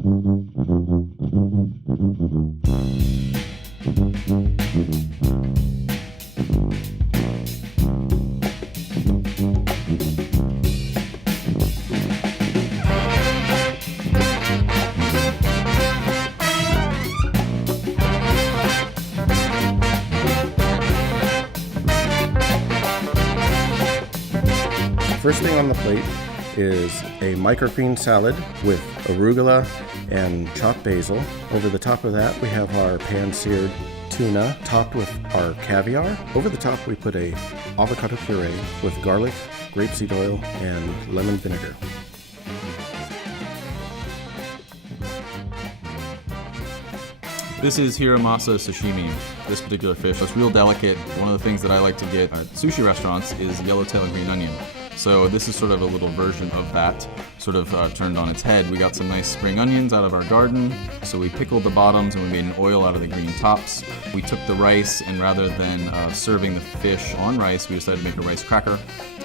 First thing on the plate is a microgreen salad with arugula and chopped basil. Over the top of that, we have our pan-seared tuna topped with our caviar. Over the top, we put a avocado puree with garlic, grapeseed oil, and lemon vinegar. This is Hiramatsu Sashimi. This particular fish is real delicate. One of the things that I like to get at sushi restaurants is yellowtail and green onion. So this is sort of a little version of that, sort of turned on its head. We got some nice spring onions out of our garden, so we pickled the bottoms and we made an oil out of the green tops. We took the rice, and rather than serving the fish on rice, we decided to make a rice cracker.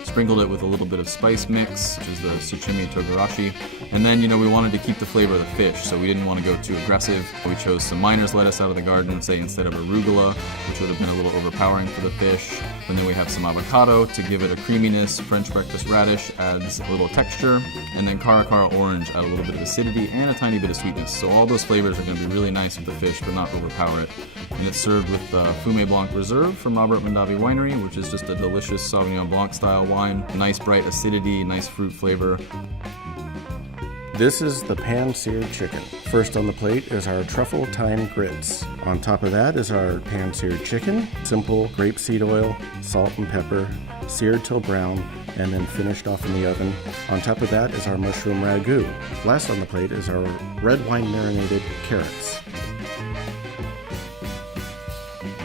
Sprinkled it with a little bit of spice mix, which is the Sashimi Togarashi. And then, we wanted to keep the flavor of the fish, so we didn't want to go too aggressive. We chose some miner's lettuce out of the garden, say instead of arugula, which would have been a little overpowering for the fish. And then we have some avocado to give it a creaminess. French breakfast radish adds a little texture. And then cara orange add a little bit of acidity and a tiny bit of sweetness. So all those flavors are going to be really nice with the fish, but not overpower it. And it's served with Fumé Blanc Reserve from Robert Mondavi Winery, which is just a delicious Sauvignon Blanc style wine. Nice bright acidity, nice fruit flavor. This is the pan-seared chicken. First on the plate is our truffle thyme grits. On top of that is our pan-seared chicken, simple grapeseed oil, salt and pepper, seared till brown, and then finished off in the oven. On top of that is our mushroom ragu. Last on the plate is our red wine marinated carrots.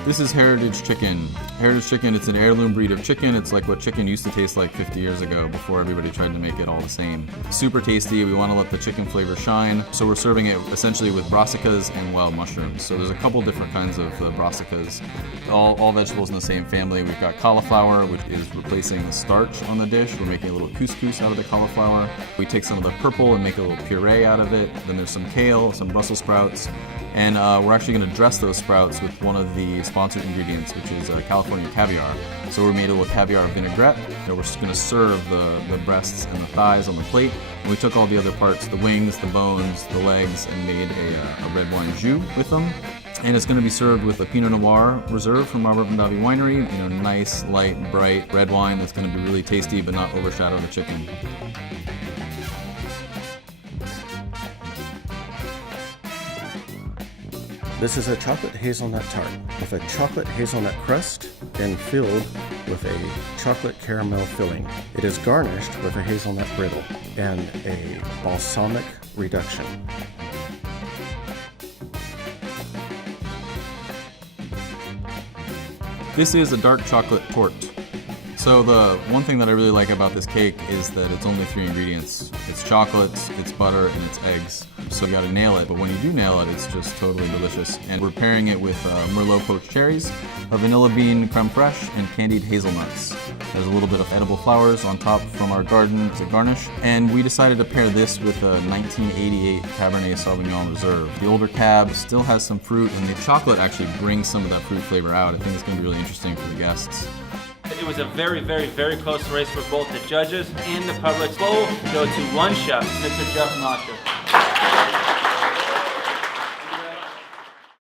This is Heritage Chicken. Heritage Chicken, it's an heirloom breed of chicken. It's like what chicken used to taste like 50 years ago before everybody tried to make it all the same. Super tasty. We want to let the chicken flavor shine. So we're serving it essentially with brassicas and wild mushrooms. So there's a couple different kinds of brassicas. All vegetables in the same family. We've got cauliflower, which is replacing the starch on the dish. We're making a little couscous out of the cauliflower. We take some of the purple and make a little puree out of it. Then there's some kale, some Brussels sprouts. And we're actually going to dress those sprouts with one of the sponsored ingredients, which is California caviar. So we made a little caviar vinaigrette. And we're just going to serve the breasts and the thighs on the plate. And we took all the other parts, the wings, the bones, the legs, and made a red wine jus with them. And it's going to be served with a Pinot Noir Reserve from Robert Mondavi Winery. Nice, light, bright red wine that's going to be really tasty but not overshadow the chicken. This is a chocolate hazelnut tart with a chocolate hazelnut crust and filled with a chocolate caramel filling. It is garnished with a hazelnut brittle and a balsamic reduction. This is a dark chocolate torte. So the one thing that I really like about this cake is that it's only 3 ingredients. It's chocolate, it's butter, and it's eggs. So you gotta nail it, but when you do nail it, it's just totally delicious. And we're pairing it with Merlot poached cherries, a vanilla bean creme fraiche, and candied hazelnuts. There's a little bit of edible flowers on top from our garden as a garnish. And we decided to pair this with a 1988 Cabernet Sauvignon Reserve. The older cab still has some fruit, and the chocolate actually brings some of that fruit flavor out. I think it's gonna be really interesting for the guests. It was a very, very, very close race for both the judges and the public. Both go to one chef, Mr. Jeff Nacho.